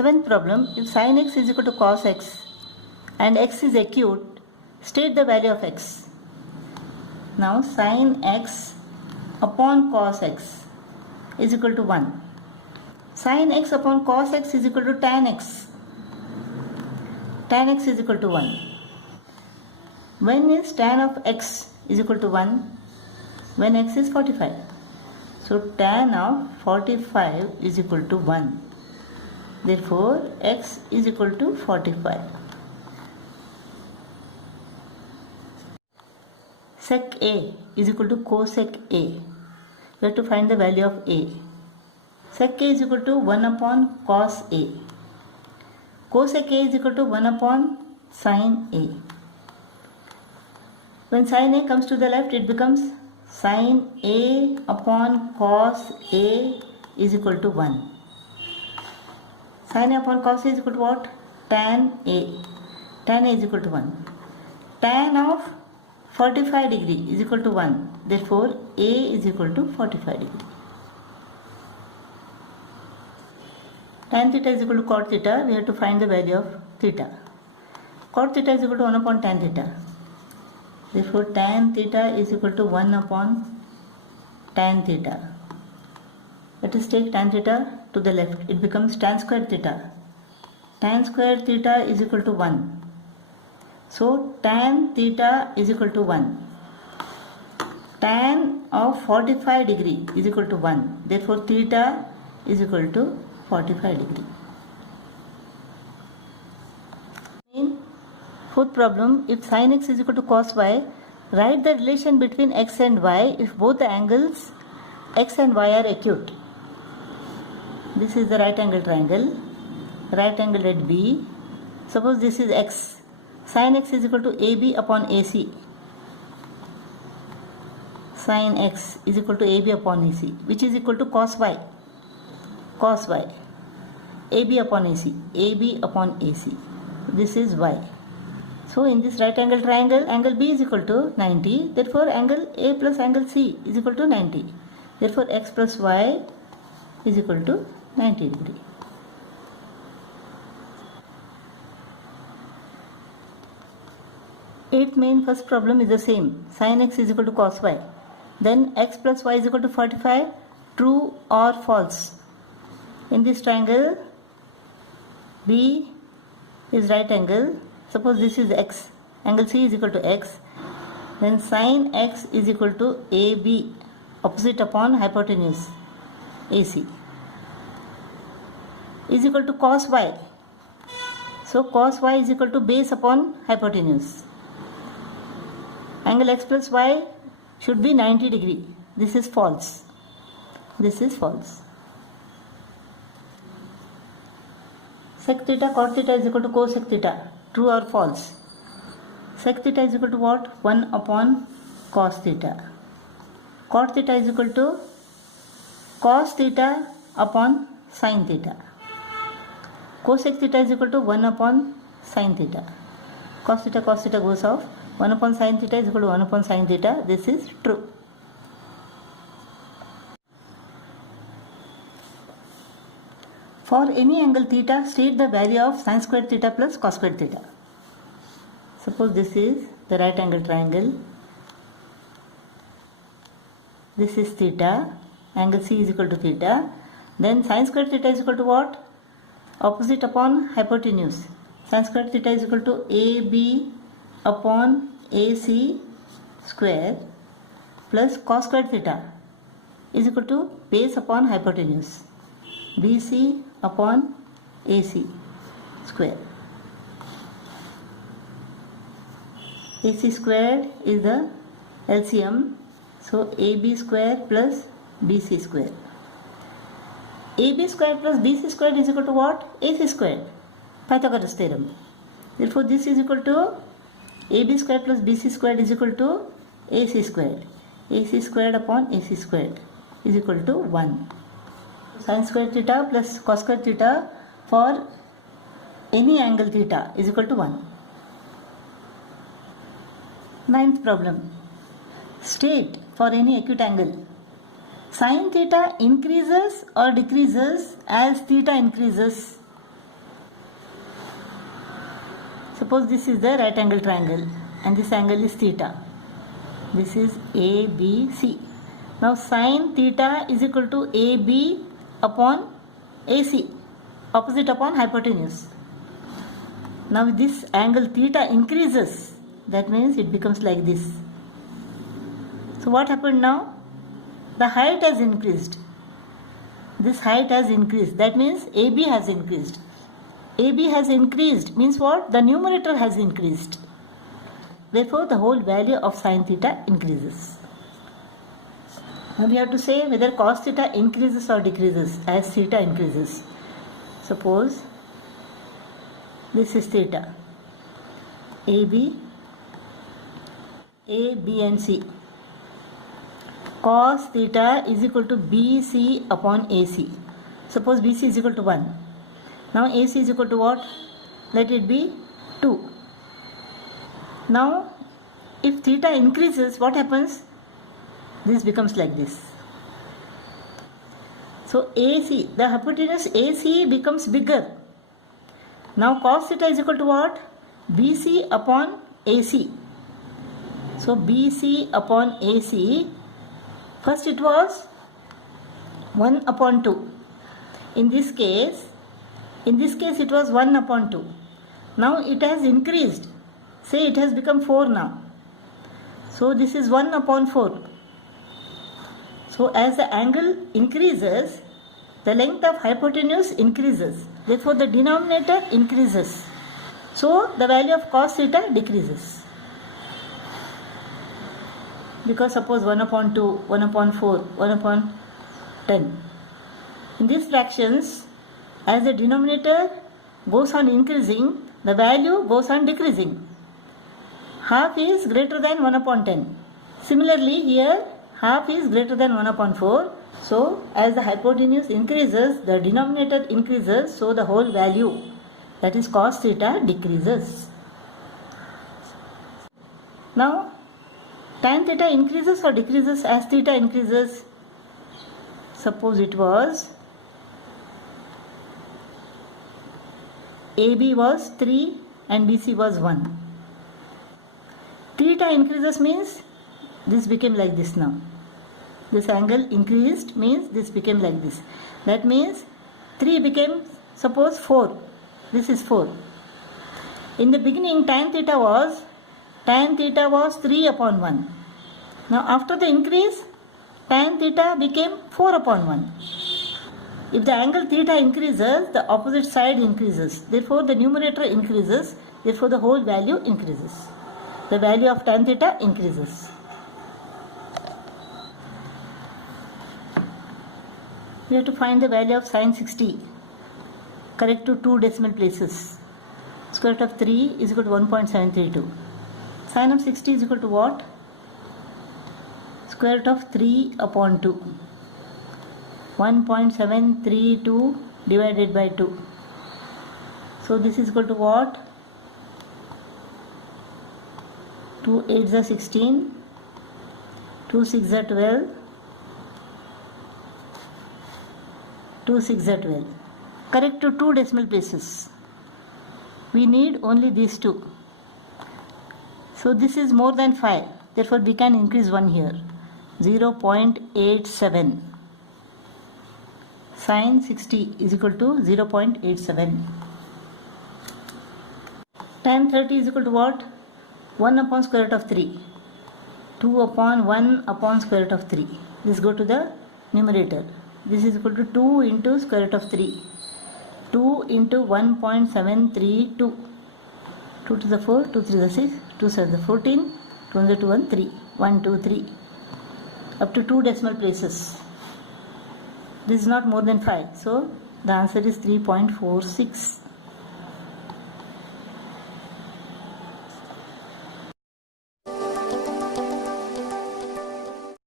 Seventh problem, if sin x is equal to cos x and x is acute, state the value of x. Now sin x upon cos x is equal to 1. Sin x upon cos x is equal to tan x. Tan x is equal to 1. When is tan of x is equal to 1? When x is 45. So tan of 45 is equal to 1. Therefore, x is equal to 45. Sec A is equal to cosec A. We have to find the value of A. Sec A is equal to 1 upon cos A. Cosec A is equal to 1 upon sin A. When sin A comes to the left, it becomes sin A upon cos A is equal to 1. Sin A upon cos A is equal to what? Tan A. Tan A is equal to 1. Tan of 45 degree is equal to 1. Therefore, A is equal to 45 degree. Tan theta is equal to cot theta. We have to find the value of theta. Cot theta is equal to 1 upon tan theta. Therefore, tan theta is equal to 1 upon tan theta. Let us take tan theta to the left. It becomes tan square theta. Tan square theta is equal to 1. So, tan theta is equal to 1. Tan of 45 degree is equal to 1. Therefore, theta is equal to 45 degree. In fourth problem, if sin x is equal to cos y, write the relation between x and y if both the angles x and y are acute. This is the right angle triangle. Right angle at B. Suppose this is x. Sin x is equal to AB upon AC. Sin x is equal to AB upon AC, which is equal to cos y. Cos y. AB upon AC. AB upon AC. This is y. So in this right angle triangle, angle B is equal to 90. Therefore, angle A plus angle C is equal to 90. Therefore, x plus y is equal to 90 degree. Eighth main first problem is the same. Sin x is equal to cos y. Then x plus y is equal to 45. True or false? In this triangle, B is right angle. Suppose this is x. Angle C is equal to x. Then sin x is equal to AB, opposite upon hypotenuse, AC, is equal to cos y. So cos y is equal to base upon hypotenuse. Angle x plus y should be 90 degree. This is false. This is false. Sec theta cot theta is equal to cosec theta. True or false? Sec theta is equal to what? 1 upon cos theta. Cot theta is equal to cos theta upon sin theta. Cosec theta is equal to 1 upon sin theta. Cos theta goes off. 1 upon sin theta is equal to 1 upon sin theta. This is true. For any angle theta, state the value of sin squared theta plus cos squared theta. Suppose this is the right angle triangle. This is theta. Angle C is equal to theta. Then sin squared theta is equal to what? Opposite upon hypotenuse. Sin squared theta is equal to AB upon AC square plus cos squared theta is equal to base upon hypotenuse. BC upon AC square. AC squared is the LCM. So AB square plus BC square. AB square plus BC square is equal to what? AC square. Pythagoras theorem. Therefore, this is equal to AB square plus BC squared is equal to AC squared. AC squared upon AC squared is equal to 1. Sin square theta plus cos square theta for any angle theta is equal to 1. Ninth problem. State for any acute angle. Sin theta increases or decreases as theta increases. Suppose this is the right angle triangle and this angle is theta. This is ABC. Now sin theta is equal to AB upon AC, opposite upon hypotenuse. Now this angle theta increases, that means it becomes like this. So what happened now? The height has increased. This height has increased, that means AB has increased. AB has increased means what? The numerator has increased. Therefore the whole value of sin theta increases. Now we have to say whether cos theta increases or decreases as theta increases. Suppose this is theta, AB, A, B and C. Cos theta is equal to BC upon AC. Suppose BC is equal to 1. Now AC is equal to what? Let it be 2. Now if theta increases, what happens? This becomes like this. So AC, the hypotenuse AC becomes bigger. Now cos theta is equal to what? BC upon AC. So BC upon AC, first it was 1 upon 2. In this case it was 1 upon 2. Now it has increased. Say it has become 4 now. So this is 1 upon 4. So as the angle increases, the length of hypotenuse increases. Therefore the denominator increases. So the value of cos theta decreases. Because suppose 1 upon 2, 1 upon 4, 1 upon 10. In these fractions, as the denominator goes on increasing, the value goes on decreasing. Half is greater than 1 upon 10. Similarly here, half is greater than 1 upon 4. So as the hypotenuse increases, the denominator increases, so the whole value, that is cos theta, decreases. Now tan theta increases or decreases as theta increases? Suppose it was AB was 3 and BC was 1. Theta increases means this became like this now. This angle increased means this became like this. That means 3 became, suppose 4. This is 4. In the beginning tan theta was 3 upon 1. Now after the increase, tan theta became 4 upon 1. If the angle theta increases, the opposite side increases. Therefore the numerator increases. Therefore the whole value increases. The value of tan theta increases. We have to find the value of sin 60. Correct to 2 decimal places. Square root of 3 is equal to 1.732. Sin of 60 is equal to what? Square root of 3 upon 2. 1.732 divided by 2. So this is equal to what? 2 8s are 16. 2 6s are 12. 2 6s are 12. Correct to 2 decimal places. We need only these 2. So this is more than 5. Therefore we can increase 1 here. 0.87. Sin 60 is equal to 0.87. Tan 30 is equal to what? 1 upon square root of 3. 2 upon 1 upon square root of 3. This go to the numerator. This is equal to 2 into square root of 3. 2 into 1.732. 2 to the 4, 2 3 the 6, 2 7 the 14, 2 the 2 1 3. 1 2 3. Up to 2 decimal places. This is not more than 5. So the answer is 3.46.